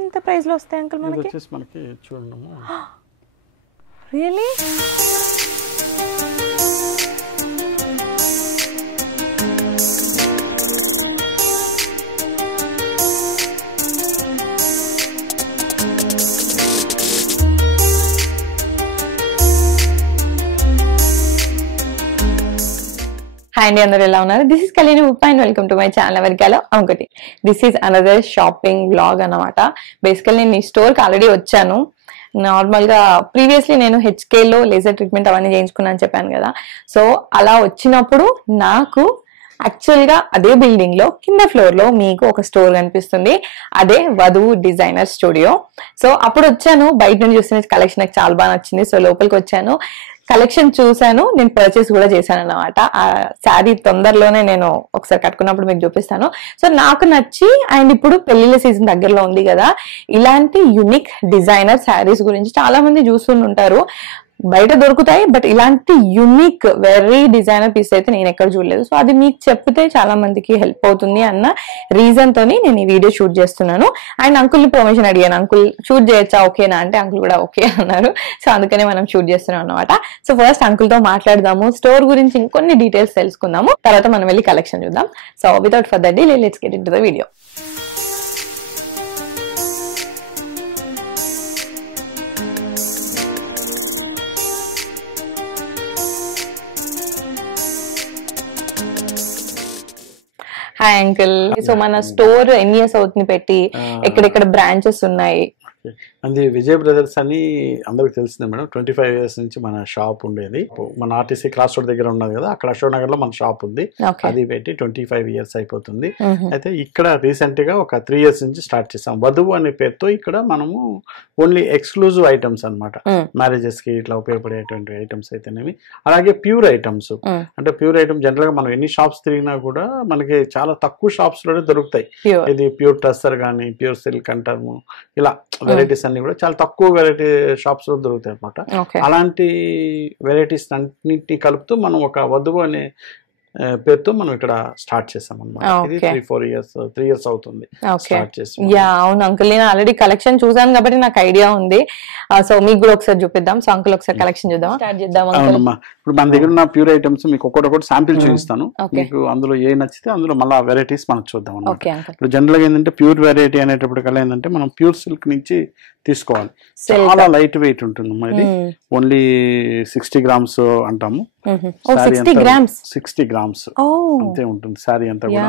ఎంత ప్రైస్ లో వస్తాయి అంకుల్ మనకి? ఇది వచ్చేసి మనకి చూడండి. రియల్లీ? హాయ్ అండి, అందరూ ఎలా ఉన్నారు? This is Kalyani Uppa and welcome to my channel. ఎవరికాలో ఒకటి this is another shopping blog అన్నమాట. బేసికల్ నేను ఈ స్టోర్ కి ఆల్రెడీ వచ్చాను. నార్మల్ గా ప్రీవియస్లీ నేను HK లో లేజర్ ట్రీట్మెంట్ అవన్నీ చేయించుకున్నాను చెప్పాను కదా. సో అలా వచ్చినప్పుడు నాకు యాక్చువల్ గా అదే బిల్డింగ్ లో కింద ఫ్లోర్ లో మీకు ఒక స్టోర్ కనిపిస్తుంది. అదే వధువు డిజైనర్ స్టూడియో. సో అప్పుడు వచ్చాను, బయట నుండి చూసిన కలెక్షన్ నాకు చాలా బాగా నచ్చింది. సో లోపలికి వచ్చాను, కలెక్షన్ చూసాను, నేను పర్చేస్ కూడా చేశాను అన్నమాట. ఆ శారీ తొందరలోనే నేను ఒకసారి కట్టుకున్నప్పుడు మీకు చూపిస్తాను. సో నాకు నచ్చి, అండ్ ఇప్పుడు పెళ్లిళ్ళ సీజన్ దగ్గరలో ఉంది కదా, ఇలాంటి యునిక్ డిజైనర్ శారీస్ గురించి చాలా మంది చూస్తుంటారు, బయట దొరుకుతాయి. బట్ ఇలాంటి యునిక్ వెరీ డిజైనర్ పీస్ అయితే నేను ఎక్కడ చూడలేదు. సో అది మీకు చెప్తే చాలా మందికి హెల్ప్ అవుతుంది అన్న రీజన్ తోని నేను ఈ వీడియో షూట్ చేస్తున్నాను. అండ్ అంకుల్ ని పర్మిషన్ అడిగాను, అంకుల్ షూట్ చేయొచ్చా, ఓకేనా అంటే అంకుల్ కూడా ఓకే అన్నారు. సో అందుకనే మనం షూట్ చేస్తున్నాం అనమాట. సో ఫస్ట్ అంకుల్ తో మాట్లాడదాము, స్టోర్ గురించి ఇంకొన్ని డీటెయిల్స్ తెలుసుకుందాము, తర్వాత మనం వెళ్ళి కలెక్షన్ చూద్దాం. So without further delay let's get into the video. Hi uncle. So మన స్టోర్ ఎన్ని ఇయర్స్ అవుతుంది పెట్టి, ఎక్కడెక్కడ బ్రాంచెస్ ఉన్నాయి? అది విజయ్ బ్రదర్స్ అని అందరికి తెలిసిందే మేడం. 25 years నుంచి మన షాప్ ఉండేది. మన ఆర్టీసీ క్రాస్ రోడ్ దగ్గర ఉన్నది కదా, అక్కడ అశోక్ నగర్ లో మన షాప్ ఉంది. అది పెట్టి 25 years అయిపోతుంది. అయితే ఇక్కడ రీసెంట్ గా ఒక 3 years నుంచి స్టార్ట్ చేసాం. వధువు అనే పేరుతో ఇక్కడ మనము ఓన్లీ ఎక్స్క్లూజివ్ ఐటమ్స్ అనమాట. మ్యారేజెస్ కి ఇట్లా ఉపయోగపడేటువంటి ఐటమ్స్ అయితేనేవి, అలాగే ప్యూర్ ఐటమ్స్. అంటే ప్యూర్ ఐటమ్ జనరల్ గా మనం ఎన్ని షాప్స్ తిరిగినా కూడా మనకి చాలా తక్కువ షాప్స్ లోనే దొరుకుతాయి. ఇది ప్యూర్ టస్సర్ గానీ, ప్యూర్ సిల్క్ అంటాము, ఇలా వెరైటీస్ అన్ని కూడా చాలా తక్కువ వెరైటీ షాప్స్ లో దొరుకుతాయి అనమాట. అలాంటి వెరైటీస్ అన్నింటినీ కలుపుతూ మనం ఒక వధువు అనే పేరుతో మనం ఇక్కడ స్టార్ట్ చేసాం అనమాట. ఇది 3 years అవుతుంది స్టార్ట్ చేసి. అవును అంకుల్, నేను ఆల్రెడీ కలెక్షన్ చూసాను కాబట్టి నాకు ఐడియా ఉంది. సో మీకు కూడా ఒకసారి చూపిద్దాం. సో అంకుల్ ఒకసారి కలెక్షన్ చూద్దాం, స్టార్ట్ చేద్దాం. అవునమ్మా, ఇప్పుడు మన దగ్గర ఉన్న ప్యూర్ ఐటమ్స్ మీకు ఒక్కొక్కటి శాంపిల్ చూపిస్తాను. మీకు అందులో ఏ నచ్చితే అందులో మళ్ళీ వెరైటీస్ మనం చూద్దాం అనమాట. ఇప్పుడు జనరల్ గా ఏంటంటే ప్యూర్ వెరైటీ అనేటప్పటికల్లా ఏంటంటే మనం ప్యూర్ సిల్క్ నుంచి తీసుకోవాలి. చాలా లైట్ వెయిట్ ఉంటుంది. ఇది ఓన్లీ 60 grams అంటాము. 60 grams అంతే ఉంటుంది శారీ అంతా కూడా.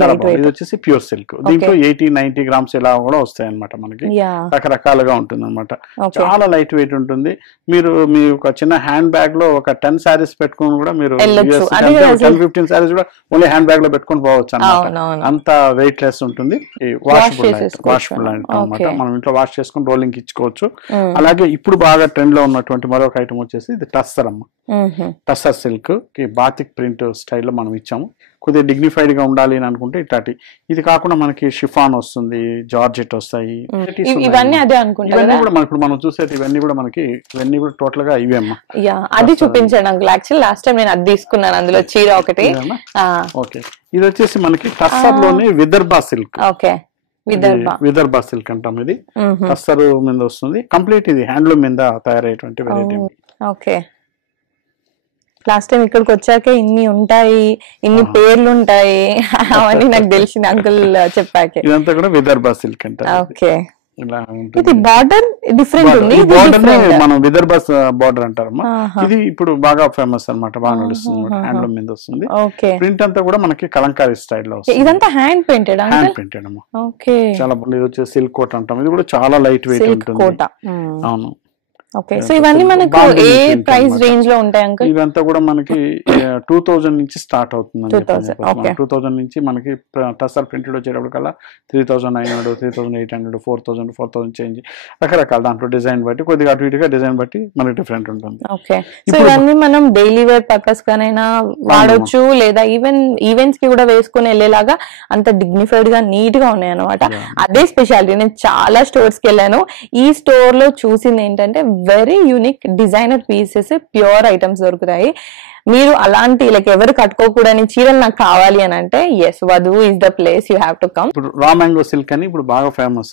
చాలా బాగుంది. ఇది వచ్చేసి ప్యూర్ సిల్క్. దీంట్లో 80-90 grams ఇలా కూడా వస్తాయి అనమాట. మనకి రకరకాలుగా ఉంటుంది అనమాట. చాలా లైట్ వెయిట్ ఉంటుంది. మీరు మీ ఒక చిన్న హ్యాండ్ బ్యాగ్ లో ఒక 10 sarees పెట్టుకుని కూడా మీరు 10-15 sarees కూడా ఓన్లీ హ్యాండ్ బ్యాగ్ లో పెట్టుకుని పోవచ్చు అనమాట. అంత వెయిట్ లెస్ ఉంటుంది. వాషబుల్ అనమాట. మనం ఇంట్లో వాష్ చేసుకుని రోలింగ్ ఇచ్చుకోవచ్చు. అలాగే ఇప్పుడు బాగా ట్రెండ్ లో ఉన్నటువంటి మరొక ఐటమ్ వచ్చేసి ఇది టస్సర్ అమ్మ. టస్సర్ సిల్క్ కి బాతిక్ ప్రింట్ స్టైల్లో మనం ఇచ్చాము. కొద్దిగా డిగ్నిఫైడ్ గా ఉండాలి అని అనుకుంటే ఇట్లాంటి. ఇది కాకుండా మనకి షిఫాన్ వస్తుంది, జార్జెట్ వస్తాయి, ఇవన్నీ అదే అనుకుంటా. ఇవన్నీ కూడా మనం ఇప్పుడు మనం చూసేది ఇవన్నీ కూడా మనకి ఇవన్నీ కూడా టోటల్ గా ఇవే అమ్మా. అది చూపించండి అంకుల్. యాక్చువల్ లాస్ట్ టైం నేను అది తీసుకున్నాను, అందులో చీర ఒకటి. ఓకే, ఇది వచ్చేసి మనకి టస్సర్ లోని Vidarbha silk. Okay, Vidarbha silk అంటాం. ఇది టస్సర్ మీద వస్తుంది. కంప్లీట్ ఇది హ్యాండ్లూమ్ మీద తయారయ్యేటువంటి వెరైటీ. ఓకే, లాస్ట్ టైం ఇక్కడికి వచ్చాక ఇన్ని ఉంటాయి, ఇన్ని పేర్లు ఉంటాయి అవన్నీ నాకు తెలిసింది అంకుల్ చెప్పాక. ఇదంతా కూడా విదర్భ సిల్క్ అంటే. ఓకే, ఇది బార్డర్ డిఫరెంట్ ఉంది. మనం విదర్భ బార్డర్ అంటారమ్మా. ఇది ఇప్పుడు బాగా ఫేమస్ అనమాట, బాగా నడుస్తుంది. హ్యాండ్లూమ్ మీద వస్తుంది. ప్రింట్ అంతా కూడా మనకి కలంకారీ స్టైల్లో వస్తుంది. ఇదంతా హ్యాండ్ పెయింటెడ్ అమ్మా. చాలా బాగుంది. ఇది వచ్చేసి సిల్క్ కోట్ అంటాం. ఇది కూడా చాలా లైట్ వెయిట్ ఉంటుంది. అవును. ఓకే, సో ఇవన్నీ మనకు ఏ ప్రైస్ రేంజ్ లో ఉంటాయి అంకుల్? ఇదంతా కూడా మనకి 2000 నుంచి స్టార్ట్ అవుతుంది. 2000 నుంచి మనకి టస్సర్ ప్రింటెడ్ వచ్చేటప్పటికల్లా 3900, 3800, 4000, 4000 చేంజ్ రకరకాల దాంట్లో డిజైన్ బట్టి కొద్దిగా అటు ఇటుగా డిజైన్ బట్టి మనకి డిఫరెంట్ ఉంటుంది. ఓకే, సో ఇవన్నీ మనం డైలీ వేర్ పర్పస్ గానైనా వాడొచ్చు, లేదా ఈవెన్ ఈవెంట్స్ కి కూడా వేసుకుని వెళ్ళేలాగా అంత డిగ్నిఫైడ్ గా నీట్ గా ఉన్నాయి అనమాట. అదే స్పెషాలిటీ. నేను చాలా స్టోర్స్ కి వెళ్ళాను, ఈ స్టోర్ లో చూసింది ఏంటంటే very unique designer pieces, pure items దొరుకుతాయి. మీరు అలాంటి లైక్ ఎవరు కట్టుకోకూడని చీరలు నాకు కావాలి అని అంటే ఎస్ వధువు is the place you have to come. ఇప్పుడు రా మ్యాంగో సిల్క్ అని ఇప్పుడు బాగా ఫేమస్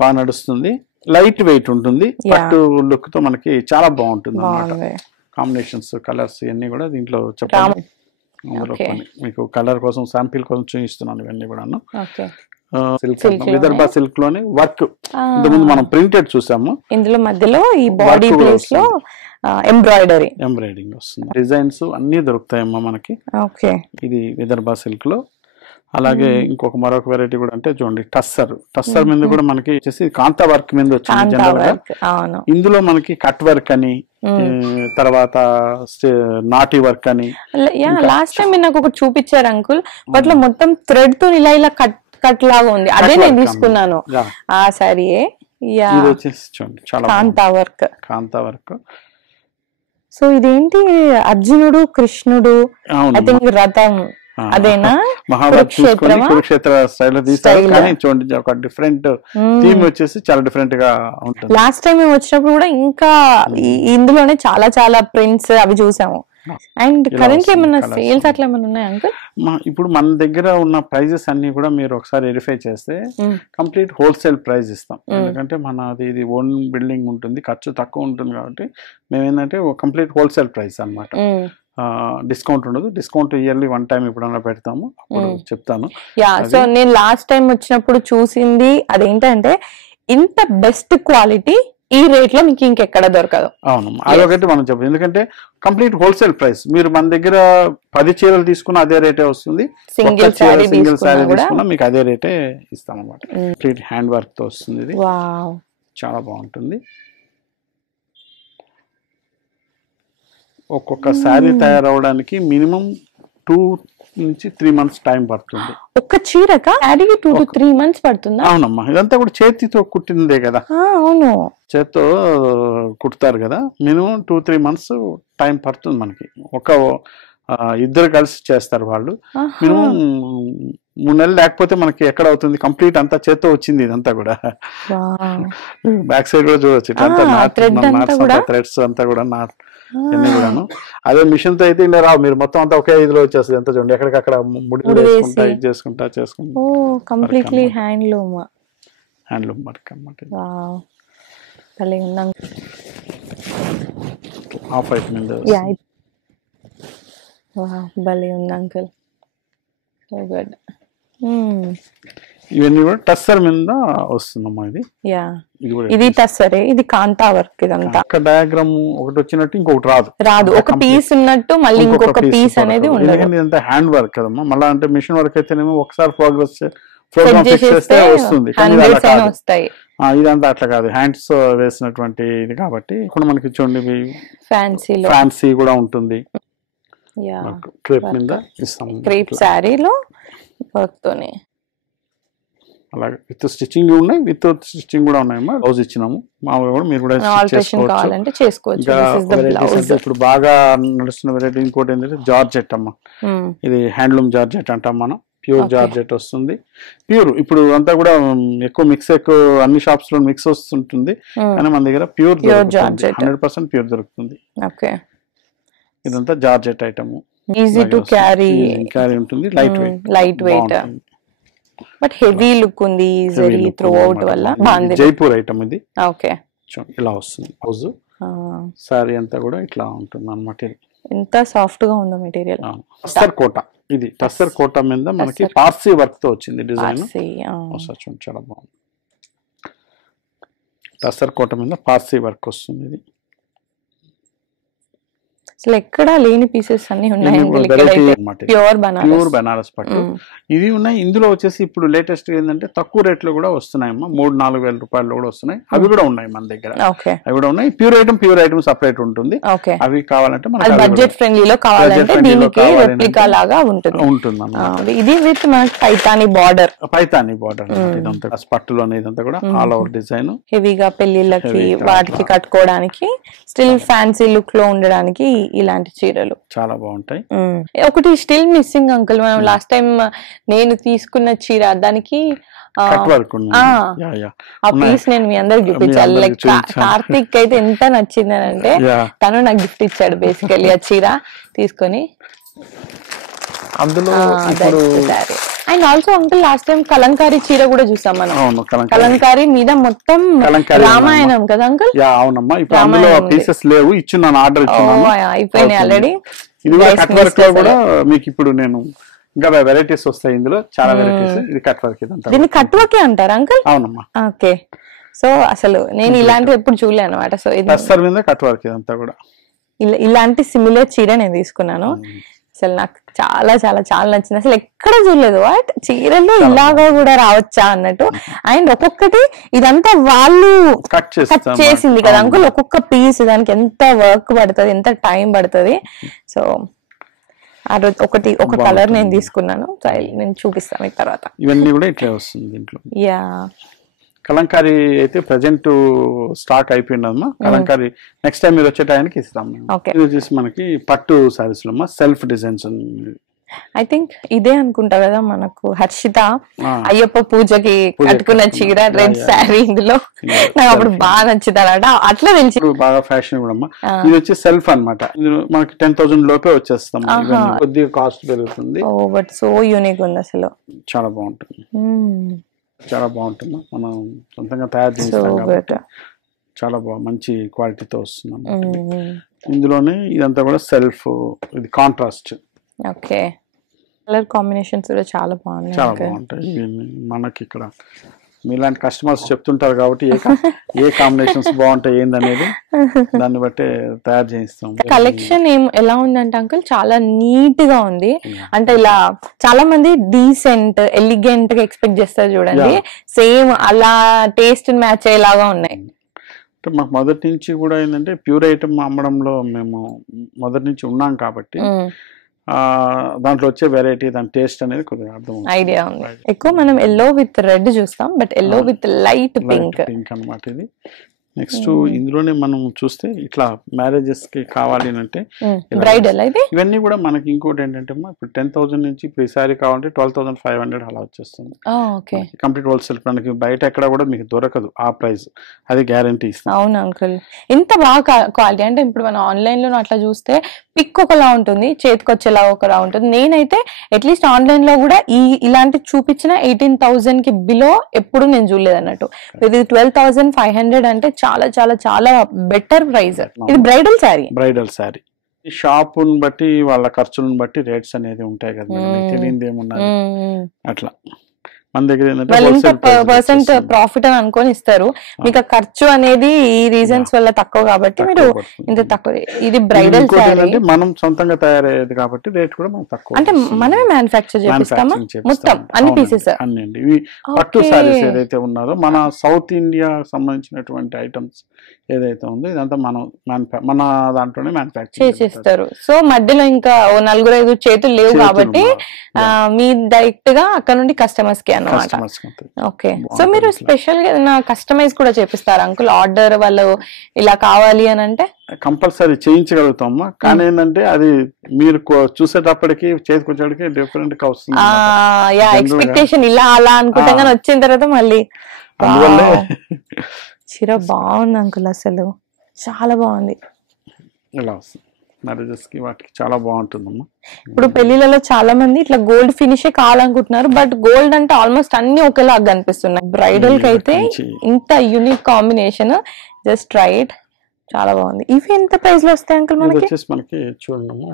బాగా నడుస్తుంది, లైట్ వెయిట్ ఉంటుంది, పట్టు లుక్ తో మనకి చాలా బాగుంటుంది అన్నమాట. కాంబినేషన్స్ కలర్స్ ఇవన్నీ కూడా దీంట్లో చెప్పాలి. మీకు కలర్ కోసం శాంపిల్ కోసం చూపిస్తున్నాను ఇవన్నీ కూడాను. సిల్క్ విదర్భ సిల్క్ లోనే వర్క్ ఇంతకుముందు మనం ప్రింటెడ్ చూసాము, ఇందులో మధ్యలో ఈ బాడీ ప్లేస్ లో ఎంబ్రాయిడరింగ్ వస్తుంది. డిజైన్స్ అన్ని దొరుకుతాయమ్మా మనకి. ఇది విదర్భ సిల్క్ లో. అలాగే ఇంకొక మరొక వెరైటీ కూడా అంటే చూడండి టస్సర్ మీద కూడా మనకి వచ్చేసి కాంతా వర్క్ మీద వచ్చింది జనరల్ గా. ఇందులో మనకి కట్ వర్క్ అని తర్వాత నాటి వర్క్ అని. లాస్ట్ టైం నాకు ఒకటి చూపించారు అంకుల్, వాటిలో మొత్తం థ్రెడ్ తో ఇలా ఇలా కట్ లాగా ఉంది, అదే నేను తీసుకున్నాను ఆ సారీ. ఇది వచ్చేసి చూడండి చాలా కాంతా వర్క్. సో ఇదేంటి అర్జునుడు కృష్ణుడు ఐ థింక్ రథం అదేనా, కురుక్షేత్ర స్టైల్ తీస్తారు. కానీ చూడండి ఒక డిఫరెంట్ థీమ్ వచ్చేసి చాలా డిఫరెంట్ గా ఉంటుంది. లాస్ట్ టైం మేము వచ్చినప్పుడు కూడా ఇంకా ఇందులోనే చాలా చాలా ప్రింట్స్ అవి చూసాము. అండ్ కరెంట్ ఏమన్నా సేల్స్ అట్లా ఏమన్నా ఉన్నాయా అంకుల్? ఇప్పుడు మన దగ్గర ఉన్న ప్రైజెస్ అన్ని కూడా మీరు ఒకసారి వెరిఫై చేస్తే కంప్లీట్ హోల్సేల్ ప్రైస్ ఇస్తాం. ఎందుకంటే మనది ఇది ఓన్ బిల్డింగ్ ఉంటుంది, ఖర్చు తక్కువ ఉంటుంది కాబట్టి మేము ఏంటంటే కంప్లీట్ హోల్సేల్ ప్రైస్ అన్నమాట. డిస్కౌంట్ ఉండదు. డిస్కౌంట్ ఇయర్లీ వన్ టైం ఎప్పుడన్నా పెడతాము, అప్పుడు చెప్తాను. సో నేను లాస్ట్ టైం వచ్చినప్పుడు చూసింది అదేంటంటే ఇంత బెస్ట్ క్వాలిటీ ఈ రేట్ లో మీకు ఇంకెక్కడ దొరకదు. అవును, అదొకటి మనం చెప్పాలి. ఎందుకంటే కంప్లీట్ హోల్సేల్ ప్రైస్. మీరు మన దగ్గర 10 చీరలు తీసుకున్న అదే రేటే వస్తుంది, సింగిల్ శారీ తీసుకున్నా మీకు అదే రేటే ఇస్తాం అన్నమాట. కంప్లీట్ హ్యాండ్ వర్క్ తో వస్తుంది, ఇది చాలా బాగుంటుంది. ఒక్కొక్క శారీ తయారవడానికి మినిమం 2 నుంచి 3 months టైం పడుతుంది. ఒక్క చీరక 2 to 3 months పడుతుందా? అవునమ్మా, ఇదంతా కూడా చేతితో కుట్టిందే కదా. అవును, చేతితో కుడతారు కదా. మినిమం 2-3 months టైం పడుతుంది మనకి. ఒక ఇద్దరు కలిసి చేస్తారు వాళ్ళు. మినిమం 3 నెలలు లేకపోతే మనకి ఎక్కడ అవుతుంది, కంప్లీట్ అంతా చేత్తో వచ్చింది ఇదంతా కూడా. బ్యాక్ సైడ్ కూడా చూడొచ్చు, థ్రెడ్స్ అంతా కూడా ఇవన్నీ కూడాను. అదే మిషన్ తో అయితే ఇలా రావు, మీరు మొత్తం అంతా ఒకే ఇదిలో వచ్చేస్తుంది. ఎంత చూడండి, ఎక్కడికక్కడ ముడి వేసుకుంటా ఇది చేసుకుంటా కంప్లీట్లీ హ్యాండ్లూమ్ వర్క్ అన్నమాట. ఆఫ్ వైట్ మీద భలే ఉంది అంకుల్, సో గుడ్. ఇవన్నీ కూడా టస్సర్ మీద వస్తుందమ్మా. ఇది టస్సరే, ఇది కాంతా వర్క్. ఇదంతా డయాగ్రామ్ ఒకటి వచ్చినట్టు ఇంకొకటి రాదు, ఒక పీస్ ఉన్నట్టు మళ్ళీ ఇంకొక పీస్ అనేది ఉండదు. ఇదంతా హ్యాండ్ వర్క్ కదమ్మా. మళ్ళీ అంటే మిషన్ వర్క్ అయితేనేమో ఒకసారి ప్రోగ్రామ్ ఫిక్స్ చేస్తే వస్తుంది, ఇదంతా అట్లా కాదు, హ్యాండ్స్ వేసినటువంటి ఇది కాబట్టి. ఇప్పుడు మనకి చూడండి ఫ్యాన్సీ కూడా ఉంటుంది. క్రేప్ మీద ఇస్తాం, క్రేప్ శారీలో వర్క్ తోనే. అలాగే విత్ స్టిచ్చింగ్ ఉన్నాయి, విత్ స్టిచ్చింగ్ కూడా ఉన్నాయమ్మా. బ్లౌజ్ ఇచ్చినాము, మామూలుగా కూడా మీరు కూడా చేసుకోవచ్చు. ఇప్పుడు బాగా నడుస్తున్న వెరైటీ ఇంకోటి ఏంటంటే జార్జెట్ అమ్మా. ఇది హ్యాండ్లూమ్ జార్జెట్ అంటాం మనం. ప్యూర్ జార్జెట్ వస్తుంది, ప్యూర్. ఇప్పుడు అంతా కూడా ఎక్కువ అన్ని షాప్స్ లో మిక్స్ వస్తుంటుంది, కానీ మన దగ్గర ప్యూర్ 100% ప్యూర్ దొరుకుతుంది. ఇదంతా georgette item, easy to carry ఉంటుంది, light weight but heavy look ఉంది. జరీ త్రూ అవుట్ వల్ల జైపూర్ ఐటమ్ ఇది. ఓకే, ఇలా వస్తుంది బ్లౌజ్. సారీ అంతా కూడా ఇట్లా ఉంటుంది అన్నమాట. ఎంత సాఫ్ట్ గా ఉందో మెటీరియల్. టస్సర్ కోట, ఇది టస్సర్ కోట మీద మనకి పార్సీ వర్క్ తో వచ్చింది డిజైన్. చాలా బాగుంది. టస్సర్ కోట మీద పార్సీ వర్క్ వస్తుంది. ఇది అసలు ఎక్కడా లేని పీసెస్ అన్ని ఉన్నాయి. ప్యూర్ బనారస్ పట్టు ఇది ఉన్నాయి. ఇందులో వచ్చేసి ఇప్పుడు లేటెస్ట్ ఏంటంటే తక్కువ రేట్ లో కూడా వస్తున్నాయమ్మా. 3-4 వేల రూపాయలు కూడా వస్తున్నాయి. అవి కూడా ఉన్నాయి మన దగ్గర, అవి కూడా ఉన్నాయి. ప్యూర్ ఐటమ్ సపరేట్ ఉంటుంది. అవి కావాలంటే మనకి బడ్జెట్ ఫ్రెండ్లీలో కావాలంటే దీనికి రెప్లికా లాగా ఉంటుంది. ఇది విత్ మనకి పైతాని బార్డర్ ఇదంతా పట్టులోనే, ఇదంతా కూడా ఆల్ ఓవర్ డిజైన్. హెవీగా పెళ్లిళ్ళకి వాటికి కట్టుకోవడానికి, స్టిల్ ఫ్యాన్సీ లుక్ లో ఉండడానికి ఇలాంటి చీరలు చాలా బాగుంటాయి. ఒకటి స్టిల్ మిస్సింగ్ అంకుల్, మనం లాస్ట్ టైం నేను తీసుకున్న చీర దానికి ఆ పీస్ నేను మీ అందరికి చూపించాలి. లైక్ కార్తీక్ అయితే ఎంత నచ్చిందని అంటే తను నాకు గిఫ్ట్ ఇచ్చాడు బేసికలీ ఆ చీర తీసుకొని. అందులో and also uncle last time Kalamkari చీర కూడా చూసాం మనం. కలంకారీ మీద మొత్తం రామాయణం కదా అంకుల్? అవునమ్మా. ఇప్పుడు అందులో పీసెస్ లేవు, ఇచ్చున్నాను, ఆర్డర్ ఇచ్చాను, అయిపోయినాయి ఆల్రెడీ. ఇది కట్ వర్క్ లో కూడా మీకు ఇప్పుడు నేను ఇంకా వెరైటీస్ వస్తాయి, ఇందులో చాలా వెరైటీస్. ఇది కట్ వర్క్, దీన్ని కట్ వర్క్ అంటారా అంకుల్? అవునమ్మా. ఓకే. సో అసలు నేను ఇలాంటివి ఎప్పుడు చూడలే అనమాట. సో ఇది కట్ వర్క్ ఇదంతా కూడా. ఇలాంటి సిమిలర్ చీర నేను తీసుకున్నాను. అసలు నాకు చాలా చాలా చాలా నచ్చింది. అసలు ఎక్కడ చూడలేదు వాట్ చీరలు ఇలాగా కూడా రావచ్చా అన్నట్టు. అండ్ ఒక్కొక్కటి ఇదంతా వాళ్ళు కట్ చేసింది కదా అంకుల్, ఒక్కొక్క పీస్ దానికి ఎంత వర్క్ పడుతుంది, ఎంత టైం పడుతుంది. సో ఆ రోజు ఒక కలర్ నేను తీసుకున్నాను, నేను చూపిస్తాను మీకు తర్వాత. ఇవన్నీ కూడా ఇట్లా వస్తుంది దీంట్లో. యా కలంకారీ అయితే ప్రెజెంట్ స్టాక్ అయిపోయిందమ్మా. కలంకారీ నెక్స్ట్ టైం మీరు వచ్చే టైంకి ఇస్తాం. ఇది వచ్చేసి మనకి పట్టు సారీస్ లో సెల్ఫ్ డిజైన్స్. ఐ థింక్ ఇదే అనుకుంటా కదా మనకు హర్షిత అయ్యప్ప పూజకి కట్టుకున్న చీర రెడ్ శారీ. ఇందులో నాకు అప్పుడు బాగా నచ్చుతారట, అట్లా తెలిసి బాగా ఫ్యాషన్ కూడా అమ్మా. ఇది వచ్చి సెల్ఫ్ అనమాట. మనకి 10,000 లోపే వచ్చేస్తాం, కొద్దిగా కాస్ట్ పెరుగుతుంది. బట్ సో యూనిక్ ఉంది అసలు, చాలా బాగుంటుంది. చాలా బాగుంటుంది, మనం సొంతంగా తయారు చేస్తాం కాబట్టి చాలా మంచి క్వాలిటీతో వస్తున్నాం. ఇందులోనే ఇదంతా కూడా సెల్ఫ్, ఇది కాంట్రాస్ట్. ఓకే. కలర్ కాంబినేషన్స్ కూడా చాలా బాగున్నాయి, చాలా బాగుంటాయి. మనకి ఇక్కడ మీలాంటి కస్టమర్స్ చెప్తుంటారు కాబట్టి ఏ కాంబినేషన్స్ బాగుంటాయి ఏందనేది దాన్ని బట్టి తయారు చేయిస్తాం. కలెక్షన్ ఎలా ఉందంటే అంకుల్ చాలా నీట్ గా ఉంది. అంటే ఇలా చాలా మంది డీసెంట్ ఎలిగెంట్ గా ఎక్స్పెక్ట్ చేస్తారు చూడండి, సేమ్ అలా టేస్ట్ మ్యాచ్ అయ్యేలాగా ఉన్నాయి. మాకు మొదటి నుంచి కూడా ఏంటంటే ప్యూర్ ఐటమ్ అమ్మడంలో మేము మొదటి నుంచి ఉన్నాం కాబట్టి దాంట్లో వచ్చే వెరైటీ, దాని టేస్ట్ అనేది కొద్దిగా అర్థం ఐడియా ఉంది. ఎక్కువ మనం ఎల్లో విత్ రెడ్ చూస్తాం, but yellow with light pink అనమాట ఇది. నెక్స్ట్ ఇందులోనే మనం చూస్తే ఇట్లా మ్యారేజెస్ కి కావాలి అంటే బ్రైడల్ అయితే ఇవన్నీ కూడా మనకి. ఇంకోటి ఏంటంటే ఇప్పుడు 10,000 నుంచి ఇప్పుడు ఈ సారీ కావాలంటే 12,500 అలా వచ్చేస్తుంది. Complete wholesale. మనకి బయట ఎక్కడ కూడా మీకు దొరకదు ఆ ప్రైస్, అది గ్యారంటీ ఇస్తాం. అవును అంకుల్, ఇంత బాగా క్వాలిటీ. అంటే ఇప్పుడు మనం ఆన్లైన్ లో అట్లా చూస్తే పిక్ ఒకలా ఉంటుంది, చేతికి వచ్చేలా ఒకలా ఉంటుంది. నేనైతే అట్లీస్ట్ ఆన్లైన్ లో కూడా ఇలాంటి చూపించిన 18,000 కి బిలో ఎప్పుడు నేను చూడలేదు అన్నట్టు. ఇది 12,500 అంటే చాలా చాలా చాలా బెటర్ ప్రైస్. ఇది bridal sari. Bridal sari shop బట్టి వాళ్ళ ఖర్చులను బట్టి రేట్స్ అనేది ఉంటాయి కదా, తెలియదు ఏమున్నది అట్లా. మన దగ్గర పర్సెంట్ ప్రాఫిట్ అని అనుకొని ఇస్తారు, మీకు ఖర్చు అనేది ఈ రీజన్స్ వల్ల తక్కువ కాబట్టి మీరు ఇంత తక్కువ. ఇది బ్రైడల్ శారీ, మనం సొంతంగా తయారయ్యేది కాబట్టి రేట్ కూడా మనం తక్కువ. అంటే మనమే మ్యానుఫ్యాక్చర్ చేపిస్తామా మొత్తం అన్ని పీసెస్? అన్ని అండి. ఇవి పట్టు సారీస్ ఏదైతే ఉన్నారో మన సౌత్ ఇండియా సంబంధించినటువంటి ఐటమ్స్ ఏదైతే ఉందో ఇదంతా మనం మన దాంట్లోనే మ్యానుఫ్యాక్చర్ చేస్తారు. సో మధ్యలో ఇంకా 4-5 చేతులు లేవు కాబట్టి మీ డైరెక్ట్ గా అక్కడ నుండి కస్టమర్స్ కి అన్నమాట. ఓకే. సో మీరు స్పెషల్ గా కస్టమైజ్ కూడా చేపిస్తారు అంకుల్? ఆర్డర్ వాళ్ళు ఇలా కావాలి అని అంటే కంపల్సరీ చేయించగలుగుతామా, కానీ ఏంటంటే అది మీరు చూసేటప్పటికి చేతికి వచ్చేటికి డిఫరెంట్ గా వస్తుంది. ఎక్స్పెక్టేషన్ ఇలా అలా అనుకుంటాం కానీ వచ్చిన తర్వాత మళ్ళీ చీర బాగుంది అంకుల్, అసలు చాలా బాగుంది. ఇలా వస్తుంది మ్యారేజెస్ కి వాటికి చాలా బాగుంటుందమ్మా. ఇప్పుడు పెళ్లిలలో చాలా మంది ఇట్లా గోల్డ్ ఫినిషే కావాలనుకుంటున్నారు, బట్ గోల్డ్ అంటే ఆల్మోస్ట్ అన్ని ఒకేలాగా కనిపిస్తున్నాయి. బ్రైడల్ కి అయితే ఇంత unique combination, just try it, చాలా బాగుంది. ఇవి ఎంత ప్రైస్ లో వస్తాయి అంకుల్ మనకి? మనకి చూడండి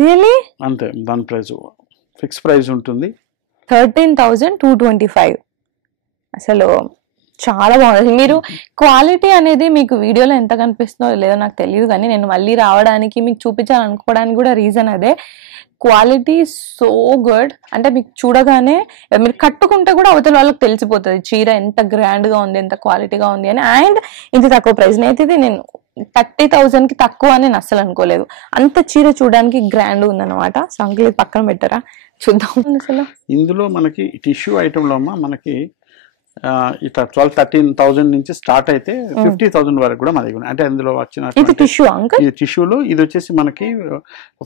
రియల్లీ అంతే, దాని ప్రైస్ ఫిక్స్ ప్రైస్ ఉంటుంది 13,225. అసలు చాలా బాగుంది. మీరు క్వాలిటీ అనేది మీకు వీడియోలో ఎంత కనిపిస్తుందో లేదో నాకు తెలియదు, కానీ నేను మళ్ళీ రావడానికి మీకు చూపించాలనుకోవడానికి కూడా రీజన్ అదే. క్వాలిటీ సో గుడ్, అంటే మీకు చూడగానే మీరు కట్టుకుంటే కూడా అవతల వాళ్ళకి తెలిసిపోతుంది చీర ఎంత గ్రాండ్ గా ఉంది, ఎంత క్వాలిటీగా ఉంది అని. అండ్ ఇంత తక్కువ ప్రైస్ అయితే నేను 30,000 కి తక్కువ అని నేను అస్సలు అనుకోలేదు. అంత చీర చూడడానికి గ్రాండ్ ఉందన్నమాట. సంఖ్య పక్కన పెట్టారా చూద్దాం. అసలు ఇందులో మనకి టిష్యూ ఐటమ్ లో మనకి ఇట్లా 12-13,000 నుంచి స్టార్ట్ అయితే 50,000 వరకు కూడా మా దగ్గర ఉన్నాయి. అంటే అందులో వచ్చిన ఈ టిష్యూలో ఇది వచ్చేసి మనకి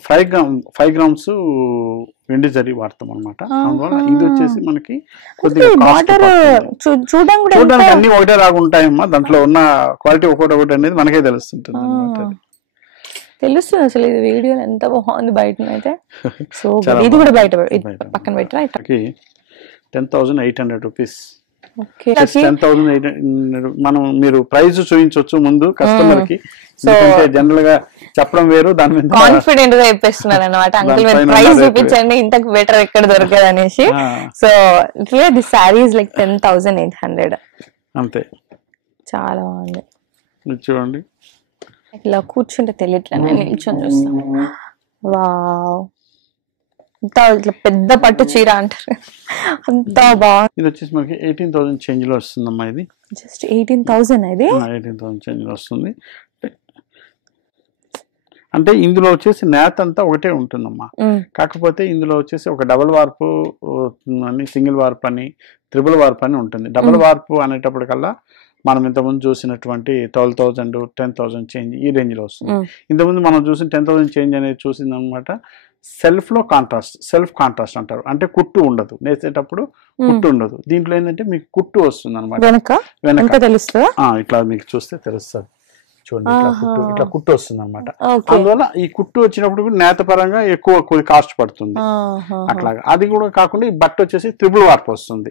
5 గ్రామ్స్ వెండి జరీ వాడతాం అనమాట. అందువల్ల ఇది వచ్చేసి మనకి కొద్దిగా చూడడానికి అన్ని ఒకటే లాగా ఉంటాయమ్మా. దాంట్లో ఉన్న క్వాలిటీ ఒకటి అనేది మనకే తెలుస్తుంటుంది అనమాట. తెలుస్తుంది అసలు ఇది వీడియో ఎంత బాగుంది బయట అయితే. సో ఇది కూడా బయట పక్కన పెట్టరా. 10,800 రూపీస్. 10,800 మనం మీరు ప్రైస్ చూపించవచ్చు ముందు కస్టమర్ కి. జనరల్ గా చెప్పడం వేరు, దాని మీద కాన్ఫిడెంట్ గా చెప్పేస్తున్నారు అనమాట. అంకుల్ మీరు ప్రైస్ చూపించండి ఇంతకు బెటర్ ఎక్కడ దొరకదు అనేసి. So the sorry is like 10,800 అంతే. చాలా బాగుంది చూడండి. ఇలా కూర్చుంటే తెలియట్లే, నిల్చొని చూస్తాం. వావ్, ఇట్లా పెద్ద పట్టు చీర అంటారు అంత బాగుంది. ఇది వచ్చేసి మనకి 18,000 చేంజ్ లో వస్తుందమ్మా. ఇది జస్ట్ 18,000. ఇది 18,000 చేంజ్ లో వస్తుంది. అంటే ఇందులో వచ్చేసి నేత అంతా ఒకటే ఉంటుందమ్మా. కాకపోతే ఇందులో వచ్చేసి ఒక డబుల్ వార్పు అని, సింగిల్ వార్పు అని, త్రిబుల్ వార్పు అని ఉంటుంది. డబుల్ వార్పు అనేటప్పటికల్లా మనం ఇంతకుముందు చూసినటువంటి 12,000, 10,000 చేంజ్ ఈ రేంజ్ లో వస్తుంది. ఇంతకుముందు మనం చూసిన 10,000 చేంజ్ అనేది చూసింది అనమాట. సెల్ఫ్ లో కాంట్రాస్ట్, సెల్ఫ్ కాంట్రాస్ట్ అంటారు. అంటే కుట్టు ఉండదు, నేసేటప్పుడు కుట్టు ఉండదు. దీంట్లో ఏంటంటే మీకు కుట్టు వస్తుంది అనమాట. వెనక తెలుస్తుంది. ఇట్లా మీకు చూస్తే తెలుస్తుంది. చూడండి, ఇట్లా కుట్టు వస్తుంది అనమాట. అందువల్ల ఈ కుట్టు వచ్చినప్పుడు నేత పరంగా ఎక్కువ కొద్ది కాస్ట్ పడుతుంది అట్లాగా. అది కూడా కాకుండా ఈ బట్ట వచ్చేసి త్రిబుల్ వార్ప్ వస్తుంది.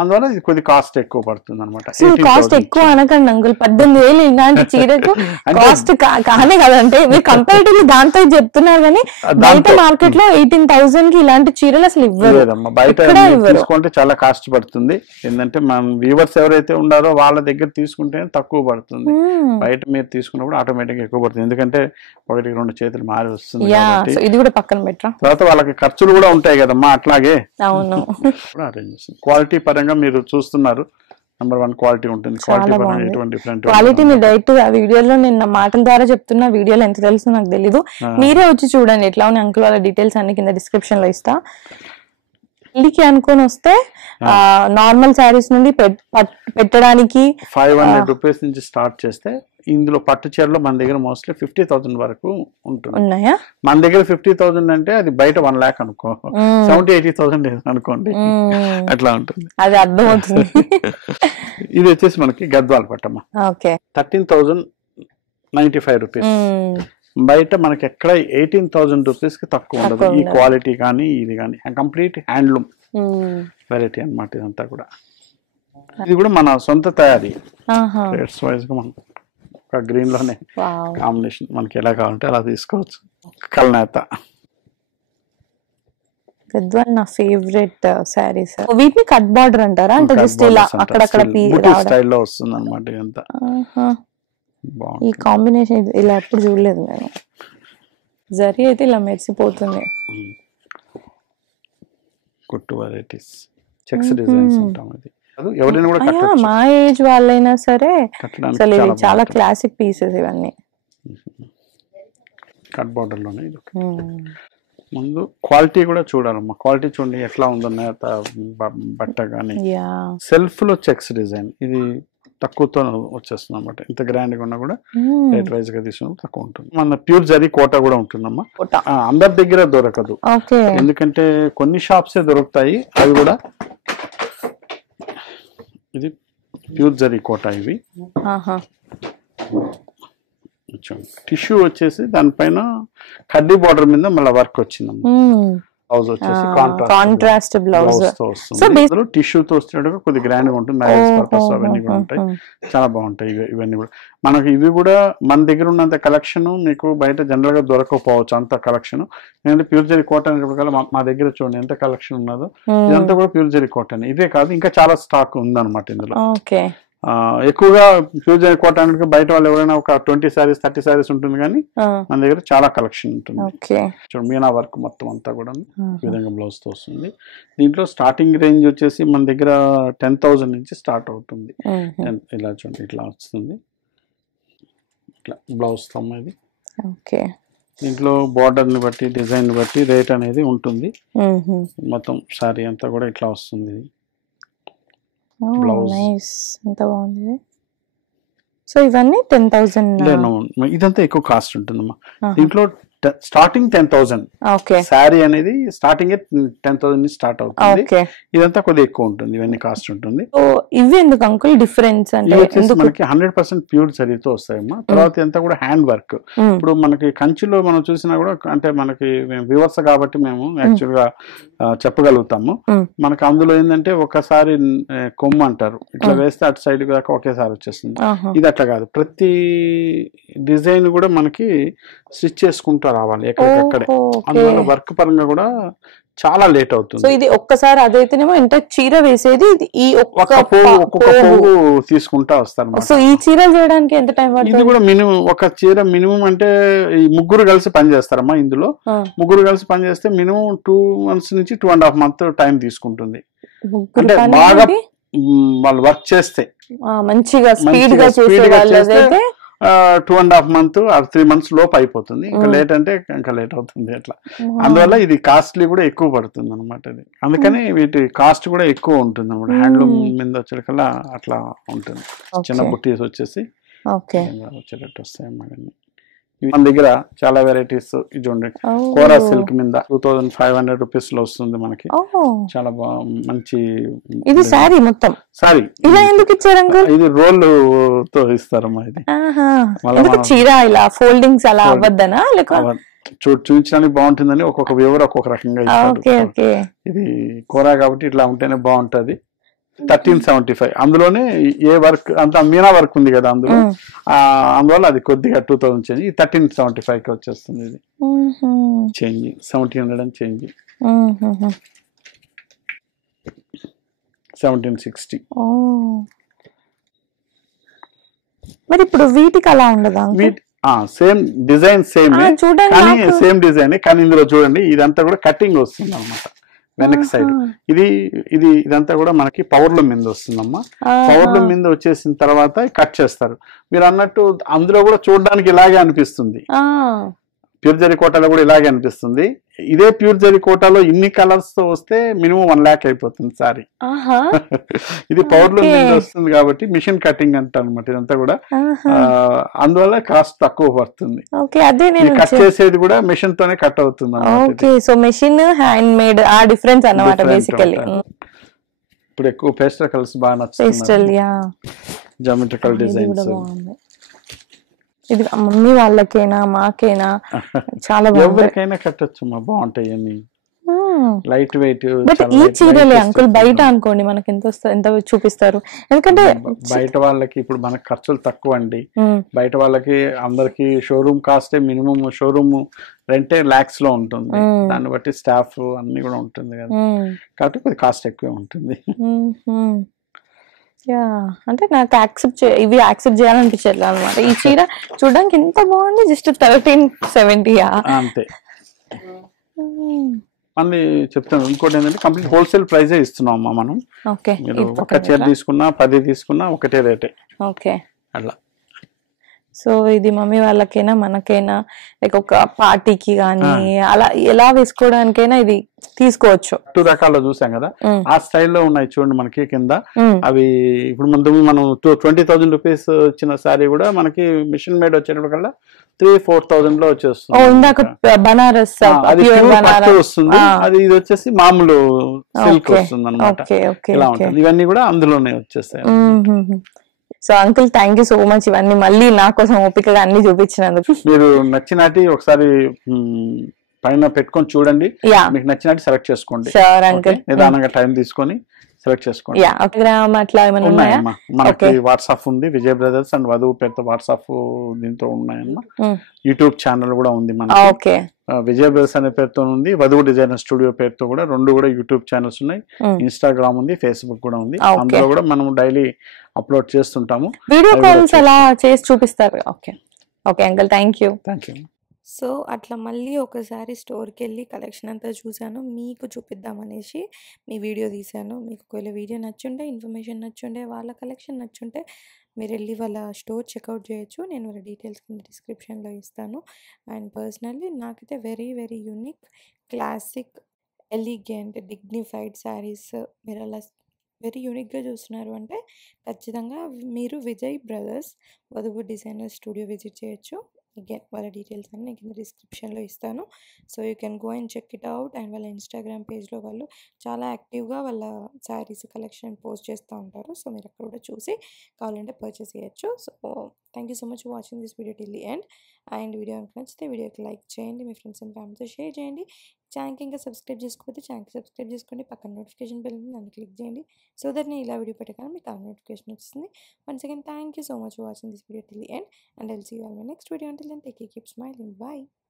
అందువల్ల ఇది కొద్ది కాస్ట్ ఎక్కువ పడుతుంది అనమాట. కాస్ట్ ఎక్కువ అనకండి అంకుల్, 18,000 ఇలాంటి చీరకు కాస్ట్ కానీ కదంటే మీరు కంపారిటివ్లీ దాంతో చెప్తున్నారు. కానీ బయట మార్కెట్ లో 18,000 కి ఇలాంటి చీరలు అసలు ఇవ్వలేదమ్మా. బయట తీసుకుంటే చాలా కాస్ట్ పడుతుంది. ఏంటంటే మన వ్యూవర్స్ ఎవరైతే ఉన్నారో వాళ్ళ దగ్గర తీసుకుంటే తక్కువ పడుతుంది. బయట మీరు తీసుకున్నప్పుడు ఆటోమేటిక్ ఎక్కువ పడుతుంది. ఎందుకంటే 1-2 చేతులు మారి వస్తుంది. ఇది కూడా పక్కన పెట్టరా. తర్వాత వాళ్ళకి ఖర్చులు కూడా ఉంటాయి కదమ్మా. అట్లాగే క్వాలిటీ పరంగా మీరు చూస్తున్నారు, నెంబర్ 1 క్వాలిటీ ఉంటుంది. క్వాలిటీ పరంగా ఎటువంటి డిఫరెంట్ క్వాలిటీ మీరు డైరెక్ట్ ఆ వీడియోలో నిన్న మాటల ద్వారా చెప్తున్నా, వీడియోలో ఎంత తెలుసు నాకు తెలీదు. మీరే వచ్చి చూడండి ఎట్లా ఉన్నాయి. అంకుల్ వాళ్ళ డీటెయిల్స్ అన్ని కింద డిస్క్రిప్షన్ లో ఇస్తా. పెళ్లికి అనుకొని వస్తే నార్మల్ శారీస్ నుండి పెట్టడానికి 500 రూపీస్ నుంచి స్టార్ట్ చేస్తే ఇందులో పట్టు చీరలో మన దగ్గర మోస్ట్లీ 50,000 వరకు ఉంటుంది. మన దగ్గర 50,000 అంటే అది బయట 1 lakh అనుకో, 70,000-80,000 అనుకోండి, అట్లా ఉంటుంది. అది అర్థమవుతుంది. ఇది వచ్చేసి మనకి గద్వాల్ పట్టమ్మా. 13,095 రూపీస్. బయట మనకి ఎక్కడ 18,000 రూపీస్ కి తక్కువ ఉండదు. ఈ క్వాలిటీ కానీ ఇది కానీ కంప్లీట్ హ్యాండ్లూమ్ వెరైటీ అనమాట. ఇదంతా కూడా ఇది కూడా మన సొంత తయారీ. రేట్స్ వైజ్ గా మనం గ్రీన్ లోనే కాంబినేషన్ మనకి ఎలా కావాలంటే అలా తీసుకోవచ్చు. కల్నేత గద్వాల్ నా ఫేవరెట్ సారీస్. వీటిని కట్ బార్డర్ అంటారా? అంటే జస్ట్ ఇలా అక్కడక్కడ స్టైల్లో వస్తుంది అనమాట. ఇదంతా ఈ కాంబినేషన్ ఇలా ఎప్పుడు చూడలేదు నేను. జరీ అయితే ఇలా మెరిసిపోతుంది. కుట్టు వెరైటీస్, చెక్స్ డిజైన్స్ ఉంటాం. ఇది ఎవరైనా కూడా కట్టొచ్చు. మా ఏజ్ వాళ్ళైనా సరే అసలు ఇవి చాలా క్లాసిక్ పీసెస్ ఇవన్నీ. కట్ బార్డర్ లోనే ఇది. ముందు క్వాలిటీ కూడా చూడాలమ్మా. క్వాలిటీ చూడండి ఎట్లా ఉందో నేత బట్ట కానీ. సెల్ఫ్ లో చెక్స్ డిజైన్ ఇది తక్కువతో వచ్చేస్తుంది అనమాట. ఇంత గ్రాండ్ గా ఉన్నా కూడా రేట్ వైజ్ గా తీసుకున్నా తక్కువ ఉంటుంది. మన ప్యూర్ జరీ కోట కూడా ఉంటుందమ్మా. అందరి దగ్గర దొరకదు, ఎందుకంటే కొన్ని షాప్సే దొరుకుతాయి. అవి కూడా ఇది ప్యూర్ జరీ కోట. ఇవి టిష్యూ వచ్చేసి దానిపైన కడ్డీ బార్డర్ మీద మళ్ళీ వర్క్ వచ్చిందమ్మా. బ్లౌజ్ వచ్చేసి కాంట్రాస్ట్ బ్లౌజ్ తో వస్తుంది. టిష్యూ తో వస్తున్నట్టుగా కొద్ది గ్రాండ్ గా ఉంటుంది. మ్యారేజ్ పర్పస్ అవన్నీ కూడా ఉంటాయి, చాలా బాగుంటాయి. ఇవన్నీ కూడా మనకి ఇవి కూడా మన దగ్గర ఉన్నంత కలెక్షన్ మీకు బయట జనరల్ గా దొరకకపోవచ్చు అంత కలెక్షన్. ఎందుకంటే ప్యూర్ జరీ కాటన్ అనేప్పటికల్లా మా దగ్గర చూడండి ఎంత కలెక్షన్ ఉన్నదో. ఇదంతా కూడా ప్యూర్ జరీ కాటన్. ఇవే కాదు ఇంకా చాలా స్టాక్ ఉందన్నమాట ఇందులో. ఎక్కువగా ప్యూర్ జరీ కాటన్ బయట వాళ్ళు ఎవరైనా ఒక 20 sarees 30 sarees ఉంటుంది, కానీ మన దగ్గర చాలా కలెక్షన్ ఉంటుంది. చూడండి మీనా వర్క్ మొత్తం అంతా కూడా ఈ విధంగా బ్లౌజ్ తో వస్తుంది. దీంట్లో స్టార్టింగ్ రేంజ్ వచ్చేసి మన దగ్గర 10,000 నుంచి స్టార్ట్ అవుతుంది. ఇలా చూడండి ఇట్లా వస్తుంది, ఇట్లా బ్లౌజ్ తో ఇది. దీంట్లో బార్డర్ ని బట్టి డిజైన్ ని బట్టి రేట్ అనేది ఉంటుంది. మొత్తం సారీ అంతా కూడా ఇట్లా వస్తుంది. బ్లౌజ్. నైస్, ఎంత బాగుంది. సో ఇవన్నీ 10,000. ఇదంతా ఎక్కువ కాస్ట్ ఉంటుందమ్మా. దీంట్లో స్టార్టింగ్ 10,000. ఓకే, శారీ అనేది స్టార్టింగ్ 10,000 నుంచి స్టార్ట్ అవుతుంది. ఓకే. ఇదంతా కొద్దిగా ఎక్కువ ఉంటుంది, ఇవన్నీ కాస్ట్ ఉంటుంది. సో ఇవి ఎందుకు అంకుల్ డిఫరెన్స్ అంటే? ఇవి వచ్చేసి మనకి 100% ప్యూర్ జరీతో వస్తాయమ్మా. తర్వాత అంతా కూడా హ్యాండ్ వర్క్. ఇప్పుడు మనకి కంచిలో మనం చూసినా కూడా, అంటే మనకి వ్యూవర్స్ కాబట్టి మేము యాక్చువల్ గా చెప్పగలుగుతాము. మనకి అందులో ఏంటంటే ఒకసారి కొమ్ము అంటారు, ఇట్లా వేస్తే అటు సైడ్ దాకా ఒకేసారి వచ్చేస్తుంది. ఇది అట్లా కాదు, ప్రతి డిజైన్ కూడా మనకి స్టిచ్ చేసుకుంటూ రావాలి ఎక్కడికక్కడే. అందువల్ల వర్క్ పరంగా కూడా చాలా లేట్ అవుతుంది. సో ఇది ఒక్కసారి అదైతేనేమో ఎంత చీర వేసేది, ఈ ఒక్కొక్క పోగు తీసుకుంటా వస్తారు. సో ఈ చీరలు చేయడానికి ఎంత టైం పడుతుంది? ఇది కూడా మినిమం, ఒక చీర మినిమం అంటే ఈ ముగ్గురు కలిసి పని చేస్తారమ్మా. ఇందులో ముగ్గురు కలిసి పని చేస్తే మినిమం 2 months నుంచి 2.5 months టైం తీసుకుంటుంది. అంటే బాగా వాళ్ళు వర్క్ చేస్తే, మంచిగా స్పీడ్ గా చేసే వాళ్ళైతే 2.5 months or 3 months లోపు అయిపోతుంది. ఇంకా లేట్ అంటే ఇంకా లేట్ అవుతుంది అట్లా. అందువల్ల ఇది కాస్ట్లీ కూడా ఎక్కువ పడుతుంది అనమాట. ఇది అందుకని వీటి కాస్ట్ కూడా ఎక్కువ ఉంటుంది అనమాట. హ్యాండ్లూమ్ మీద వచ్చేకల్లా అట్లా ఉంటుంది. చిన్న బుట్టీస్ వచ్చేసి వచ్చేటట్టు వస్తాయి అన్నమాట. మన దగ్గర చాలా వెరైటీస్ చూడండి. కోరా సిల్క్ మీద 2,500 rupees లో వస్తుంది మనకి. చాలా మంచి ఇది సారీ మొత్తం. సారీ ఇలా ఎందుకు ఇచ్చారు అంకుల్? ఇది రోల్ తో ఇస్తారమ్మా. ఇది చీర ఇలా ఫోల్డింగ్స్ అలా అవ్వద్దనా? చూపించడానికి బాగుంటుందని ఒక్కొక్క వ్యూవర్ ఒక్కొక్క రకంగా ఇస్తారు. ఇది కోరా కాబట్టి ఇట్లా ఉంటేనే బాగుంటది. 1375 అందులోనే ఏ వర్క్ అంత మీనా వర్క్ ఉంది కదా అందులో, అందువల్ల అది కొద్దిగా 2000 చేంజ్. 1375 కి వచ్చేస్తుంది. ఇది చేంజ్ 1700 అని చేంజ్ 1760. మరి ఇప్పుడు వీటికి అలా ఉండదా? సేమ్ డిజైన్ సేమ్, కానీ సేమ్ డిజైన్, కానీ ఇందులో చూడండి ఇదంతా కూడా కటింగ్ వస్తుంది అనమాట వెనక్ సైడ్. ఇదంతా కూడా మనకి పవర్లూమ్ మీద వస్తుందమ్మా. పవర్లూమ్ మీద వచ్చేసిన తర్వాత కట్ చేస్తారు. మీరు అన్నట్టు అందులో కూడా చూడడానికి ఇలాగే అనిపిస్తుంది. ప్యూర్ జరీ కోటాలో కూడా ఇలాగే అనిపిస్తుంది. ఇదే ప్యూర్ జరీ కోటాలో ఇన్ని కలర్స్ తో వస్తే మినిమం 1 lakh అయిపోతుంది సారీ. ఇది పవర్లూమ్ మీద వస్తుంది కాబట్టి మిషన్ కటింగ్ అంటారు అనమాట ఇదంతా కూడా. అందువల్ల కాస్ట్ తక్కువ పడుతుంది. కట్ చేసేది కూడా మిషన్ తోనే కట్ అవుతుంది. సో మెషిన్ హ్యాండ్ మేడ్ ఆ డిఫరెన్స్ అన్నమాట బేసికల్లీ. ఇప్పుడు ఎక్కువ పేస్టల్ కలర్స్ బాగా నచ్చుతుంది, జామెట్రికల్ డిజైన్స్. ఇది మమ్మీ వాళ్ళకైనా మాకైనా చాలా ఎవరికైనా కట్టొచ్చు, బాగుంటాయి అన్ని. Light weight. బట్ ఈ చీరలే అంకుల్ బయట అనుకోండి మనకి ఎంత చూపిస్తారు? ఎందుకంటే బయట వాళ్ళకి ఇప్పుడు మనకు ఖర్చులు తక్కువ అండి. బయట వాళ్ళకి అందరికి షోరూమ్ కాస్టే మినిమం, షోరూమ్ రెంటే lakhs లో ఉంటుంది. దాన్ని బట్టి స్టాఫ్ అన్ని కూడా ఉంటుంది కదా, కాబట్టి కొద్ది కాస్ట్ ఎక్కువ ఉంటుంది. అంటే నాకు ఇవి యాక్సెప్ట్ చేయాలనిపించట్లేదు అనమాట. ఈ చీర చూడడానికి ఎంత బాగుంది, జస్ట్ 1370. అంతే. మళ్ళీ చెప్తాను ఇంకోటి ఏంటంటే కంప్లీట్ హోల్సేల్ ప్రైజే ఇస్తున్నాం అమ్మా మనం. మీరు ఒక చీర తీసుకున్నా 10 తీసుకున్నా ఒకటే రేటే. అట్లా. సో ఇది మమ్మీ వాళ్ళకైనా మనకైనా లైక్ ఒక పార్టీకి కానీ అలా ఎలా వేసుకోవడానికైనా ఇది తీసుకోవచ్చు. 2 రకాల్లో చూసాం కదా, ఆ స్టైల్లో ఉన్నాయి చూడండి మనకి కింద. అవి ఇప్పుడు మనం 20,000 rupees ఇచ్చిన సారీ కూడా మనకి మిషన్ మేడ్ వచ్చేటప్పటికల్లా 3,000-4,000 లో వచ్చేస్తుంది. బనారస్ అది వస్తుంది. అది ఇది వచ్చేసి మామూలు సిల్క్ వస్తుంది అనమాట. ఇలా ఉంటుంది. ఇవన్నీ కూడా అందులోనే వచ్చేస్తాయి. So uncle thank you so much, ఇవన్నీ మళ్ళీ నా కోసం ఓపికగా అన్ని చూపించినందుకు. మీరు నచ్చినటి ఒకసారి పైన పెట్టుకొని చూడండి, మీకు నచ్చినట్టు సెలెక్ట్ చేసుకోండి. నిదానంగా టైం తీసుకొని సెలెక్ట్ చేసుకోండి. మనకి వాట్సాప్ ఉంది, విజయ్ బ్రదర్స్ అండ్ వధువు పేరుతో వాట్సాప్ దీంతో ఉన్నాయమ్మా. యూట్యూబ్ ఛానల్ కూడా ఉంది మనకి, విజయ్ బ్రదర్స్ అనే పేరుతో ఉంది, వధువు డిజైనర్ స్టూడియో పేరుతో కూడా, రెండు కూడా యూట్యూబ్ ఛానల్స్ ఉన్నాయి. ఇన్స్టాగ్రామ్ ఉంది, ఫేస్బుక్ కూడా ఉంది. అందులో కూడా మనం డైలీ అప్లోడ్ చేస్తుంటాము. వీడియో కాల్స్ అలా చేసి చూపిస్తారు. Okay uncle, thank you. So అట్లా మళ్ళీ ఒకసారి స్టోర్కి వెళ్ళి కలెక్షన్ అంతా చూశాను, మీకు చూపిద్దామనేసి మీ వీడియో తీశాను. మీకు ఒకవేళ వీడియో నచ్చుంటే, ఇన్ఫర్మేషన్ నచ్చుంటే, వాళ్ళ కలెక్షన్ నచ్చుంటే మీరు వెళ్ళి వాళ్ళ స్టోర్ చెక్అవుట్ చేయొచ్చు. నేను వాళ్ళ డీటెయిల్స్ కింద డిస్క్రిప్షన్లో ఇస్తాను. అండ్ పర్సనల్లీ నాకైతే very very unique, classic, elegant, dignified saris very యూనిక్గా చూస్తున్నారు అంటే ఖచ్చితంగా మీరు విజయ్ బ్రదర్స్ వధువు డిజైనర్ స్టూడియో విజిట్ చేయొచ్చు. అగైన్ వాళ్ళ డీటెయిల్స్ అన్ని నేను కింద డిస్క్రిప్షన్లో ఇస్తాను. So you can go and check it out. And వాళ్ళ ఇన్స్టాగ్రామ్ పేజ్లో వాళ్ళు చాలా యాక్టివ్గా వాళ్ళ శారీస్ కలెక్షన్ పోస్ట్ చేస్తూ ఉంటారు. సో మీరు అక్కడ కూడా చూసి కావాలంటే పర్చేస్ చేయొచ్చు. So thank you so much for watching this video till the end. And video కనుక నచ్చితే వీడియోకి లైక్ చేయండి, మీ ఫ్రెండ్స్ అండ్ ఫ్యామిలీతో షేర్ చేయండి. ఛానల్కి ఇంకా సబ్స్క్రైబ్ చేసుకోకపోతే ఛానల్కి సబ్స్క్రైబ్ చేసుకోండి, పక్కన నోటిఫికేషన్ బెల్ ఉంది దాన్ని క్లిక్ చేయండి. సో దట్ నేను ఇలా వీడియో పెట్టగానే మీకు ఆ నోటిఫికేషన్ వస్తుంది. Once again thank you so much for watching this video till the end. And I'll see you on my next video. Until then, take care, keep smiling. Bye.